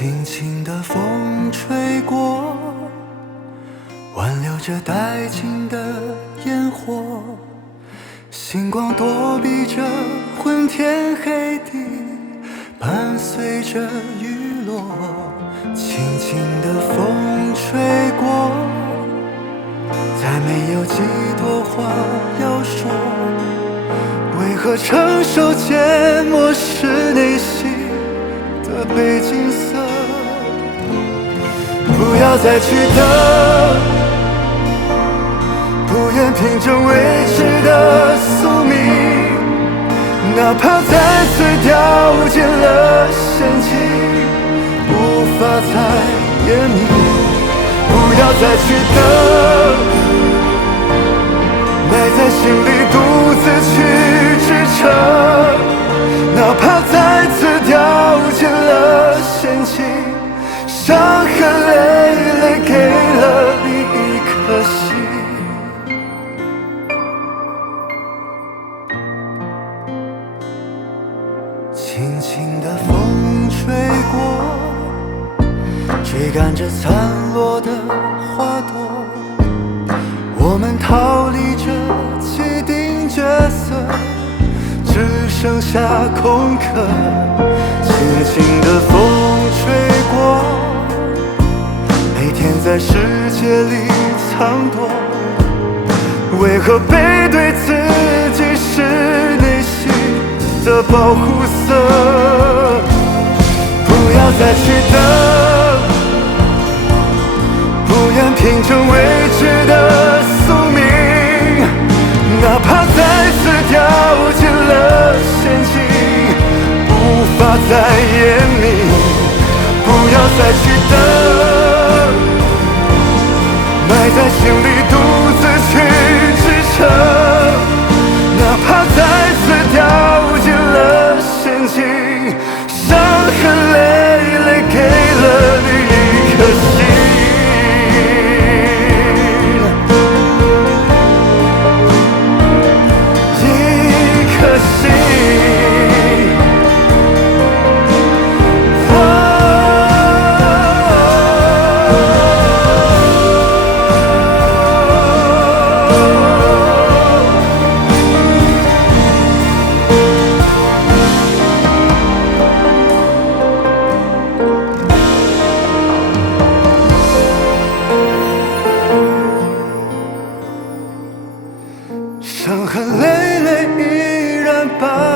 轻轻的风吹过挽留着殆尽的烟火星光躲避着昏天黑地伴随着雨落轻轻的风吹过。再没有几朵花要说为何承受寂寞时再去等。不愿凭着未知的宿命，哪怕再次掉进了陷阱，无法再言明。不要再去等，埋在心里独自去支撑，哪怕再次掉进了陷阱，伤痕累累轻轻的风吹过，追赶着残落的花朵，我们逃离这既定角色，只剩下空壳。轻轻的风吹过，每天在世界里藏躲，为何背对自己是的保护色？不要再去等，不愿拼着未知的宿命，哪怕再次掉进了陷阱，无法再言明。不要再去等，goodbye.